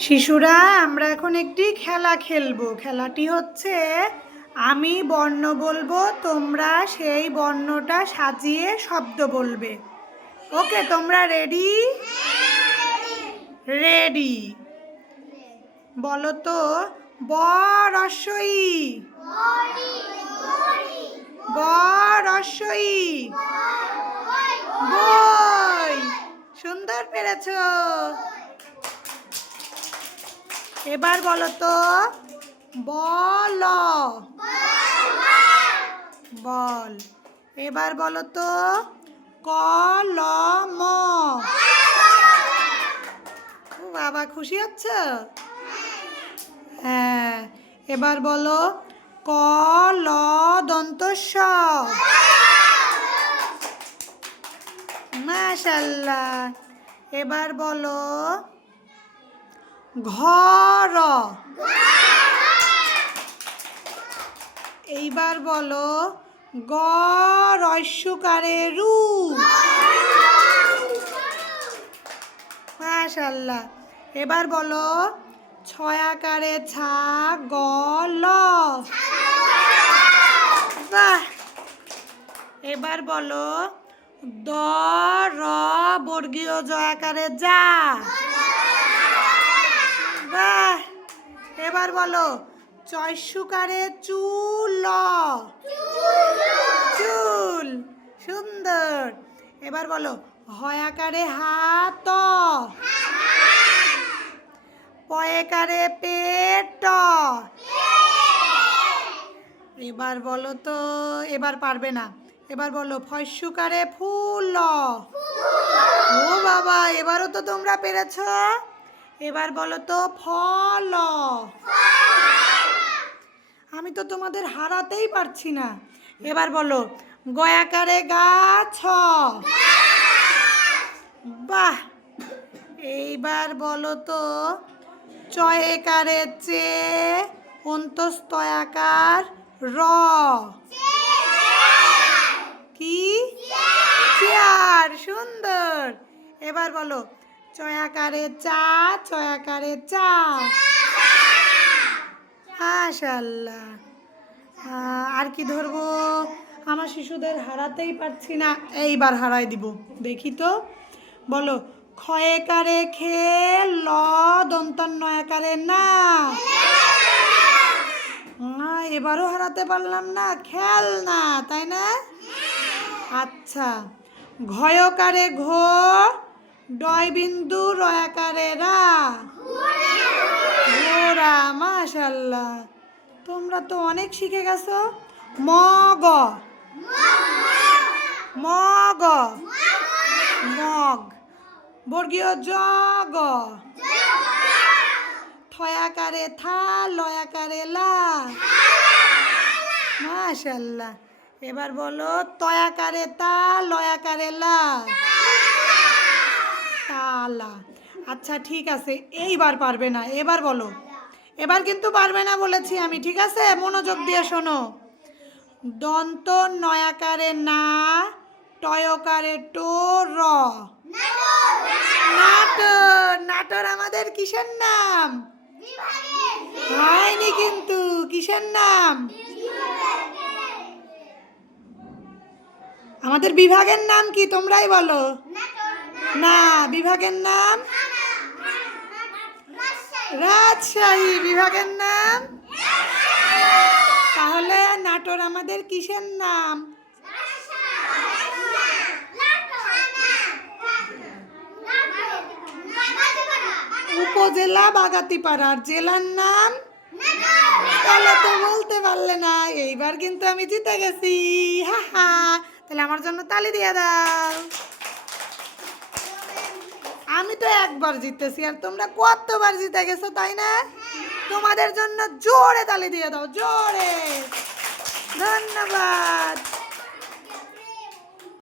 শিশুরা, আমরা এখন একটি খেলা খেলব। খেলাটি হচ্ছে, আমি বর্ণ বলব, তোমরা সেই বর্ণটা সাজিয়ে শব্দ বলবে। ওকে, তোমরা রেডি? রেডি। বলো তো বরসই বরসই বই। সুন্দর পেরেছ। এবার বলো তো, বল। বল। এবার বলো তো, কলম। বাবা, খুশি হচ্ছ? হ্যাঁ এবার বলো কল দন্ত মাশাল্লাহ। এবার বলো ঘর। এইবার বলো গ রস্যকারে রু মাশাল্লাহ এবার বলো ছয়াকারে ছা গ ল। বাহ। এবার বলো দ র বর্গীয় জয়াকারে যা। বাহ এবার বলো, চয়সুকারে চুল। চুল, সুন্দর। এবার বলো, হয়াকারে হাত। পয়েকারে পেট। এবার বলো তো, এবার পারবে না। এবার বলো, ফয়সুকারে ফুল। ও বাবা, এবারও তো তোমরা পেরেছ। এবার বলো তো, ফল। আমি তো তোমাদের হারাতেই পারছি না। এবার বলো, গয়াকারে গাছ। বাহ! এইবার বলো তো, চয়েকারে চে অন্তস্তয়াকার র। কি? চেয়ার, সুন্দর। এবার বলো চয়াকারে চা চয়াকারে চা। মাশাল্লাহ আর কি ধরবো? আমার শিশুদের হারাতেই পারছি না, এইবার হারাই দিব। দেখি তো। বলো ক্ষয়েকারে খে ল দন্তন্নয়াকারে না। এবারও হারাতে পারলাম না, খেল না, তাই না? আচ্ছা ঘয়কারে ঘো ডয় বিন্দু রয়াকারে রা ঘোড়া মাশাল্লাহ তোমরা তো অনেক শিখে গেছো। মগ মগ মগ। বর্গীয় জগ থয়াকারে থা, লয়াকারে লা। মাশাল্লাহ এবার বলো, তয়াকারে তা, লয়াকারে লা। তালা আচ্ছা ঠিক আছে। এইবার পারবে না। এবার বলো। এবার কিন্তু পারবে না বলেছি আমি, ঠিক আছে? মনোযোগ দিয়ে শোনো। দন্ত নয়াকারে না, টয়কারে টো র। নাটোর। নাটোর আমাদের কিসের নাম? হয়নি কিন্তু। কিসের নাম? আমাদের বিভাগের নাম কি তোমরাই বলো? না, বিভাগের নাম? রাজশাহী, বিভাগের নাম? তাহলে নাটোর আমাদের কিসের নাম? উপজেলা বাগাতিপাড়ার জেলার নাম? তাহলে তো বলতে পারলে না, এইবার কিন্তু আমি জিতে গেছি, হা হা। তাহলে আমার জন্য তালি দিয়ে দাও। আমি তো একবার জিতেছি আর তোমরা কতবার জিতে গেছো, তাই না? তোমাদের জন্য জোরে তালি দিয়ে দাও, জোরে। ধন্যবাদ।